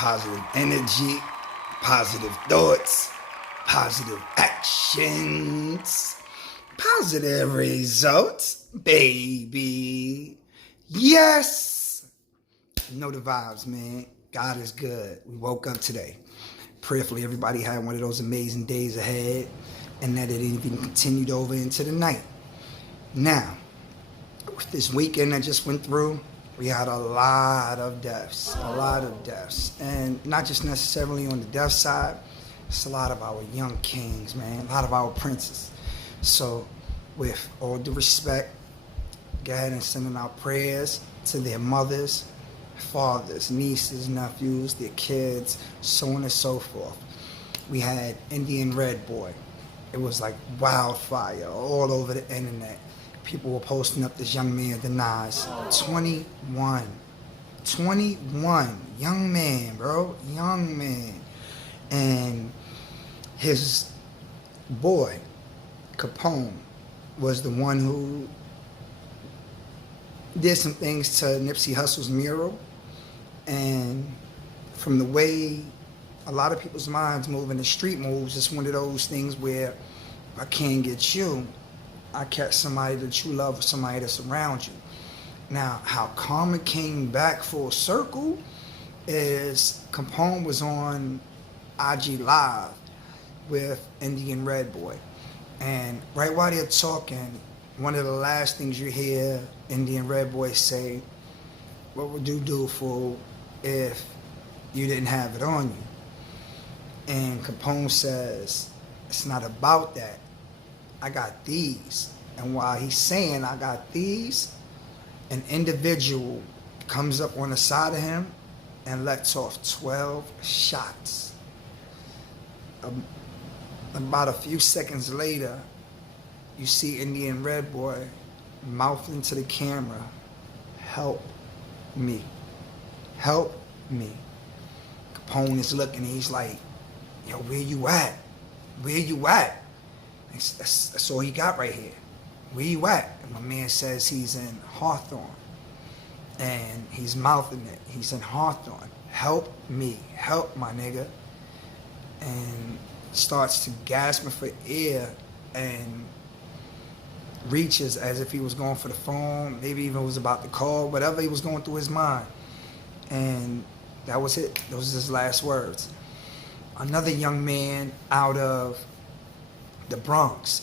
positive energy, positive thoughts, positive actions, positive results, baby. Yes! You know the vibes, man. God is good. We woke up today. Prayerfully, everybody had one of those amazing days ahead and that it even continued over into the night. Now, with this weekend that just went through, we had a lot of deaths. And not just necessarily on the death side, it's a lot of our young kings, man, a lot of our princes. So, with all due respect, go ahead and sending out prayers to their mothers, fathers, nieces, nephews, their kids, so on and so forth. We had Indian Red Boy. It was like wildfire all over the internet. People were posting up this young man denies 21, young man, bro, young man. And his boy, Capone, was the one who did some things to Nipsey Hussle's mural. And from the way a lot of people's minds move in the street moves, it's one of those things where if I can't get you, I catch somebody that you love or somebody that's around you. Now, how karma came back full circle is Capone was on IG Live with Indian Red Boy. And right while they're talking, one of the last things you hear Indian Red Boy say, "What would you do, fool, if you didn't have it on you?" And Capone says, "It's not about that. I got these." And while he's saying, "I got these," an individual comes up on the side of him and lets off 12 shots. About a few seconds later, you see Indian Red Boy mouthing to the camera, "Help me. Help me." Capone is looking, he's like, "Yo, where you at? Where you at?" That's all he got right here. "Where you at?" And my man says he's in Hawthorne. And he's mouthing it. He's in Hawthorne. "Help me. Help, my nigga." And starts to gasping for air and reaches as if he was going for the phone, maybe even was about to call, whatever he was going through his mind. And that was it. Those are his last words. Another young man out of the Bronx,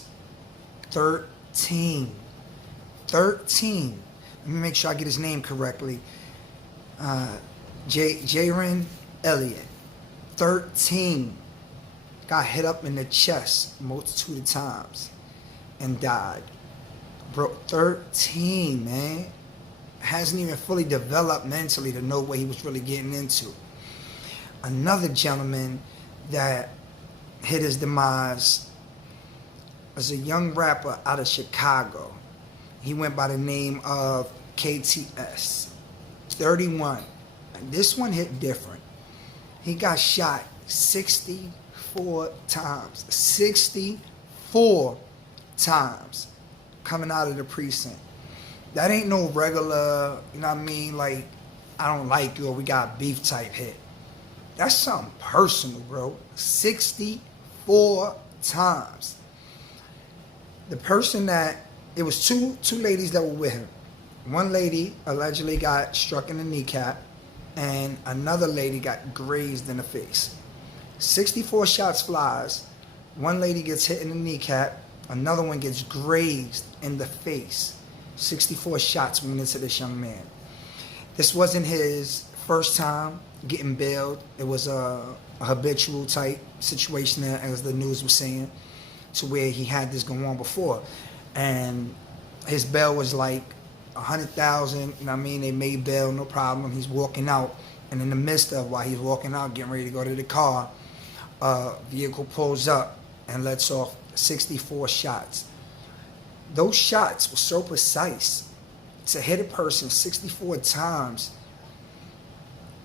13. Let me make sure I get his name correctly. Jayanti Elliot, 13. Got hit up in the chest multitude of times and died. Bro, 13, man. Hasn't even fully developed mentally to know what he was really getting into. Another gentleman that hit his demise was a young rapper out of Chicago. He went by the name of KTS, 31. And this one hit different. He got shot 64 times. 64 times coming out of the precinct. That ain't no regular, you know what I mean, like, "I don't like you" or "we got beef" type hit. That's something personal, bro. 64 times. The person that, it was two ladies that were with him. One lady allegedly got struck in the kneecap, and another lady got grazed in the face. 64 shots flies. One lady gets hit in the kneecap, another one gets grazed in the face. 64 shots went into this young man. This wasn't his first time getting bailed. It was a habitual type situation, as the news was saying, to where he had this going on before. And his bail was like 100,000, you know what I mean? They made bail, no problem. He's walking out, and in the midst of while he's walking out, getting ready to go to the car, a vehicle pulls up and lets off 64 shots. Those shots were so precise. To hit a person 64 times,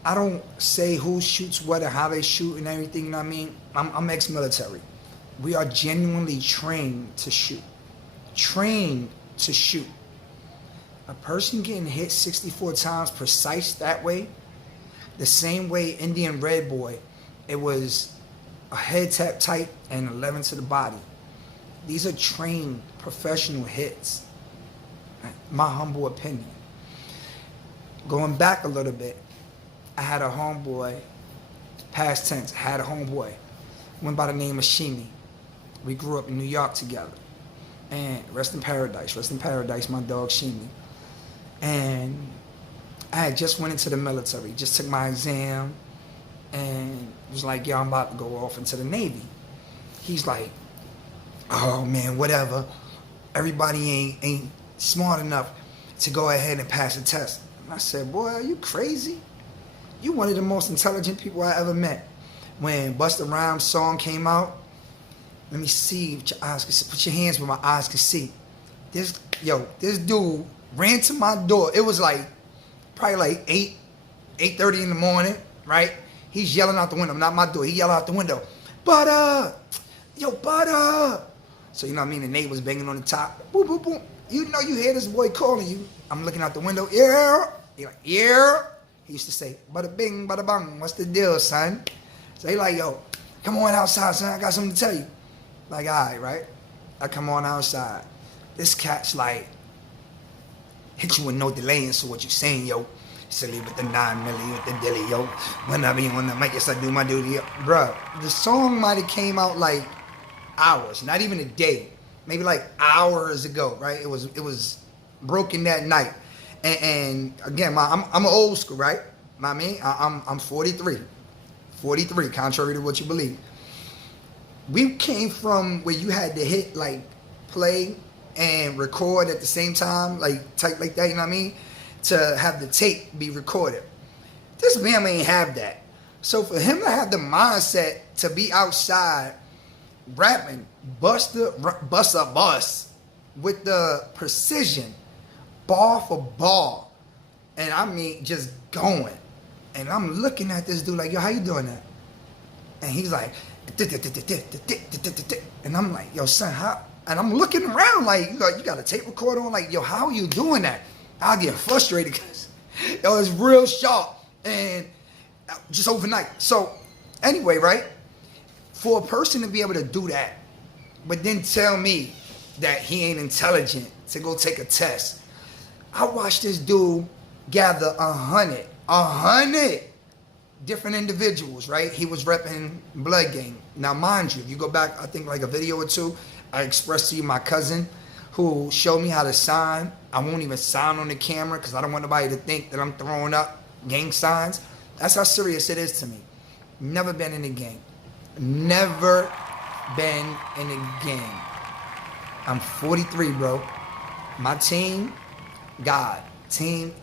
I don't say who shoots what or how they shoot and everything, you know what I mean? I'm ex-military. We are genuinely trained to shoot. Trained to shoot. A person getting hit 64 times precise that way, The same way Indian Red Boy, it was a head tap tight and 11 to the body. These are trained professional hits. My humble opinion. Going back a little bit, I had a homeboy, past tense, had a homeboy, went by the name of SheMe. We grew up in New York together. And rest in paradise, my dog SheMe. And I had just went into the military, just took my exam, and was like, yo, I'm about to go off into the Navy. He's like, oh man, whatever. Everybody ain't smart enough to go ahead and pass the test. And I said, boy, are you crazy? You one of the most intelligent people I ever met. When Busta Rhymes' song came out, let me see what your eyes can see. Put your hands where my eyes can see. This dude ran to my door. It was like, probably like 8:30 in the morning, right? He's yelling out the window, not my door. He yelled out the window, Butter! Yo, Butter! So, you know what I mean? The neighbors banging on the top. Boom, boom, boom. You know you hear this boy calling you. I'm looking out the window. Yeah. He like, yeah. He used to say, bada bing, bada bang. What's the deal, son? So he like, yo, come on outside, son. I got something to tell you. Like, all right, right? I come on outside. This cat's like, hit you with no delay, so what you saying, yo? Silly with the 9 milli, with the dilly, yo. When I be on the mic, yes, I do my duty, yo. Bruh, the song might have came out like hours, not even a day. Maybe like hours ago, right? It was broken that night. And again, I'm an old school, right? I mean, I'm 43. 43, contrary to what you believe. We came from where you had to hit like play and record at the same time, like type like that, you know what I mean? To have the tape be recorded. This man ain't have that. So for him to have the mindset to be outside rapping, bust a bus with the precision, bar for bar, and I mean just going. And I'm looking at this dude like, yo, how you doing that? And he's like, and I'm like, yo, son, how? And I'm looking around like, you got a tape recorder on? Like, yo, how are you doing that? I'll get frustrated because, yo, it's real sharp and just overnight. So anyway, right? For a person to be able to do that, but then tell me that he ain't intelligent to go take a test. I watched this dude gather 100 different individuals, right? He was repping Blood Gang. Now, mind you, if you go back, I think like a video or two, I expressed to you my cousin who showed me how to sign. I won't even sign on the camera because I don't want nobody to think that I'm throwing up gang signs. That's how serious it is to me. Never been in a gang. Never been in a gang. I'm 43, bro. My team, God. Team,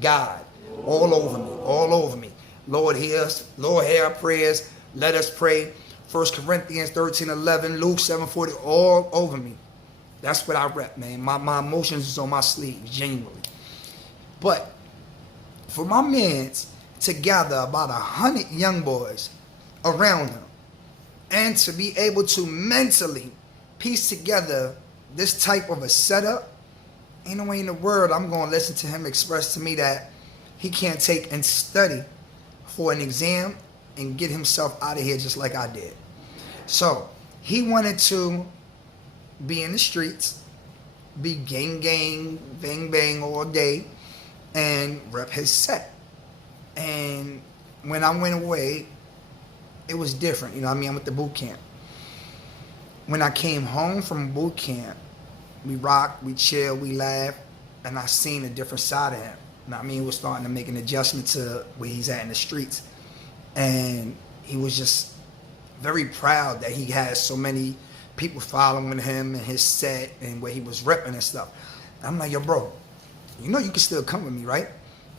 God. All over me. Lord, hear us. Lord, hear our prayers. Let us pray. 1 Corinthians 13:11, Luke 7:40, all over me. That's what I rep, man. My emotions is on my sleeves, genuinely. But for my mans to gather about 100 young boys around him and to be able to mentally piece together this type of a setup, ain't no way in the world I'm going to listen to him express to me that he can't take and study for an exam and get himself out of here just like I did. So he wanted to be in the streets, be gang, bang, bang all day, and rep his set. And when I went away, it was different. You know what I mean? I went to boot camp. When I came home from boot camp, we rocked, we chilled, we laughed, and I seen a different side of him. You know what I mean? He was starting to make an adjustment to where he's at in the streets. And he was just very proud that he has so many people following him and his set and where he was repping and stuff. I'm like, yo, bro, you know you can still come with me, right?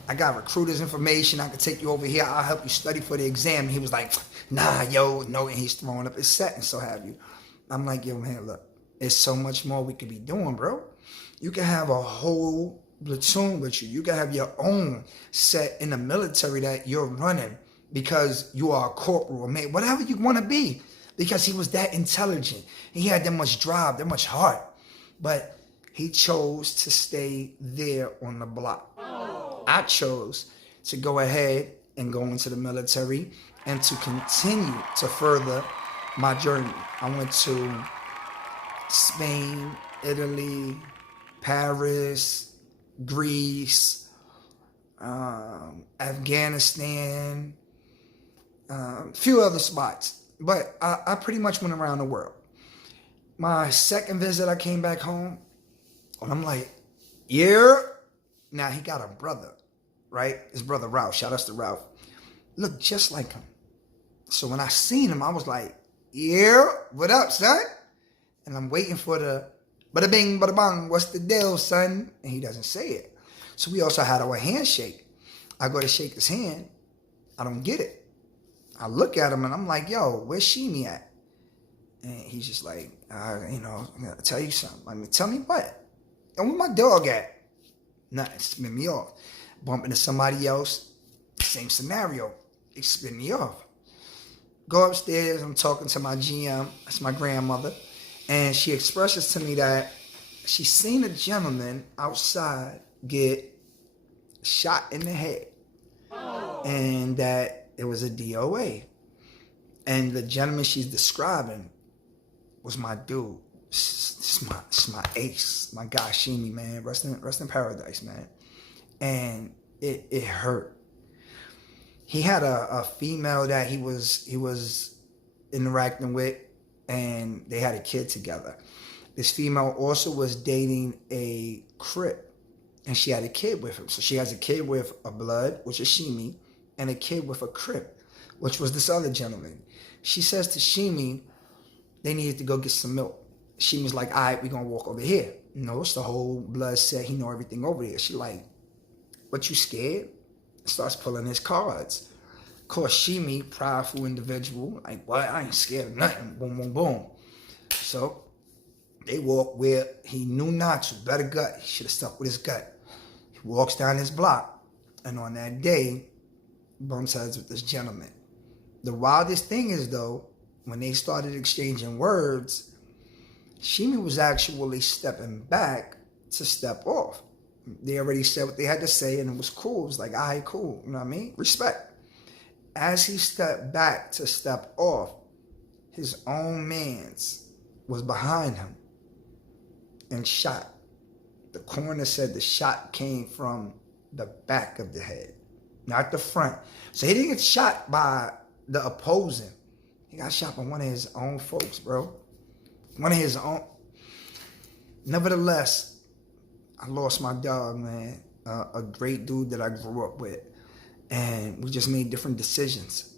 I got recruiters' information. I can take you over here. I'll help you study for the exam. And he was like, nah, yo, no. And he's throwing up his set and so have you. I'm like, yo, man, look, there's so much more we could be doing, bro. You can have a whole platoon with you. You can have your own set in the military that you're running because you are a corporal or mate, whatever you want to be, because he was that intelligent. He had that much drive, that much heart. But he chose to stay there on the block. I chose to go ahead and go into the military and to continue to further my journey. I went to Spain, Italy, Paris, Greece, Afghanistan, a few other spots. But I pretty much went around the world. My second visit, I came back home, and I'm like, yeah. Now, he got a brother, right? His brother Ralph. Shout out to Ralph. Looked just like him. So when I seen him, I was like, yeah, what up, son? And I'm waiting for the bada bing, bada bang, what's the deal, son? And he doesn't say it. So we also had our handshake. I go to shake his hand. I don't get it. I look at him and I'm like, yo, where's SheMe at? And he's just like, I'm going to tell you something. I mean, tell me what? And where my dog at? Nothing, spin me off. Bump into somebody else, same scenario. It spin me off. Go upstairs, I'm talking to my GM, that's my grandmother, and she expresses to me that she's seen a gentleman outside get shot in the head, and that it was a DOA. And the gentleman she's describing was my dude. It's my ace, my guy SheMe, man. Rest in paradise, man. And it hurt. He had a female that he was interacting with, and they had a kid together. This female also was dating a Crip, and she had a kid with him. So she has a kid with a blood, which is SheMe, and a kid with a Crip, which was this other gentleman. She says to SheMe, they needed to go get some milk. SheMe's like, all right, we're going to walk over here. No, it's the whole blood set. He know everything over there. She like, what, you scared? Starts pulling his cards. Of course, SheMe, prideful individual, like, what? I ain't scared of nothing. Boom, boom, boom. So they walk where he knew not to. Better gut. He should have stuck with his gut. He walks down his block, and on that day, bumps heads with this gentleman. The wildest thing is, though, when they started exchanging words, SheMe was actually stepping back to step off. They already said what they had to say, and it was cool. It was like, all right, cool. You know what I mean? Respect. As he stepped back to step off, his own mans was behind him and shot. The coroner said the shot came from the back of the head, not the front. So he didn't get shot by the opposing. He got shot by one of his own folks, bro. One of his own. Nevertheless, I lost my dog, man. A great dude that I grew up with. And we just made different decisions.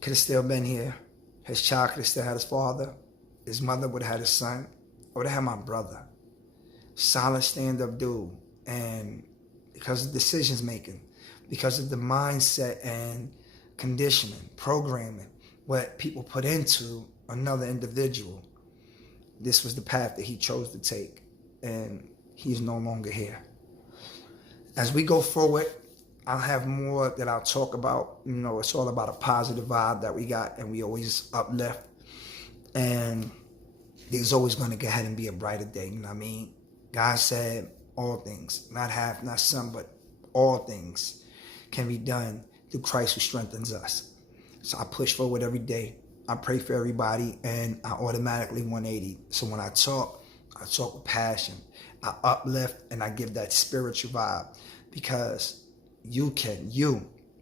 Could have still been here. His child could have still had his father. His mother would have had his son. I would have had my brother. Solid stand-up dude. And because of decisions making, because of the mindset and conditioning, programming, what people put into another individual, this was the path that he chose to take, and he's no longer here. As we go forward, I'll have more that I'll talk about. You know, it's all about a positive vibe that we got, and we always uplift. And there's always going to go ahead and be a brighter day, you know what I mean? God said all things, not half, not some, but all things can be done through Christ who strengthens us. So I push forward every day. I pray for everybody, and I automatically 180. So when I talk with passion. I uplift, and I give that spiritual vibe, because you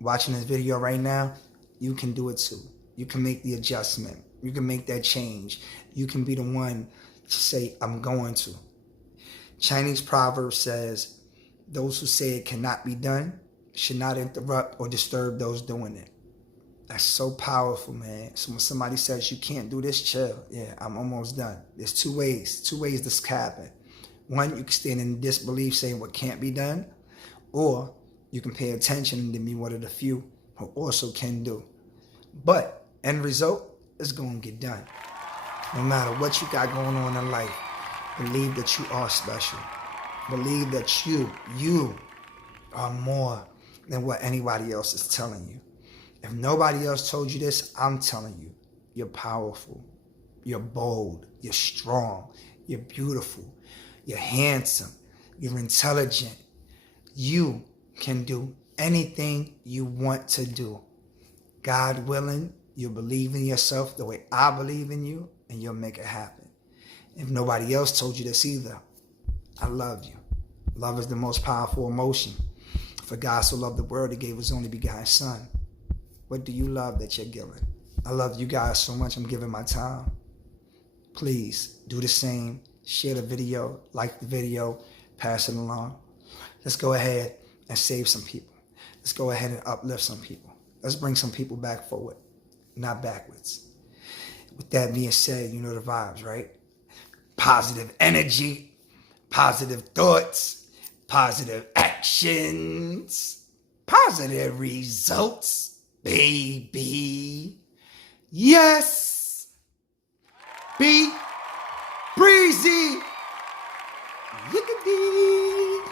watching this video right now, you can do it too. You can make the adjustment. You can make that change. You can be the one to say, I'm going to. Chinese proverb says, those who say it cannot be done should not interrupt or disturb those doing it. That's so powerful, man. So when somebody says you can't do this, chill. Yeah, I'm almost done. There's two ways this can happen. One, you can stand in disbelief saying what can't be done, or you can pay attention and then be one of the few who also can do. But end result is going to get done. No matter what you got going on in life, believe that you are special. Believe that you are more than what anybody else is telling you. If nobody else told you this, I'm telling you, you're powerful, you're bold, you're strong, you're beautiful, you're handsome, you're intelligent. You can do anything you want to do. God willing, you'll believe in yourself the way I believe in you, and you'll make it happen. If nobody else told you this either, I love you. Love is the most powerful emotion. For God so loved the world, he gave his only begotten son. What do you love that you're giving? I love you guys so much, I'm giving my time. Please do the same. Share the video, like the video, pass it along. Let's go ahead and save some people. Let's go ahead and uplift some people. Let's bring some people back forward, not backwards. With that being said, you know the vibes, right? Positive energy, positive thoughts, positive actions, positive results, baby. Yes. Be breezy. Yickety.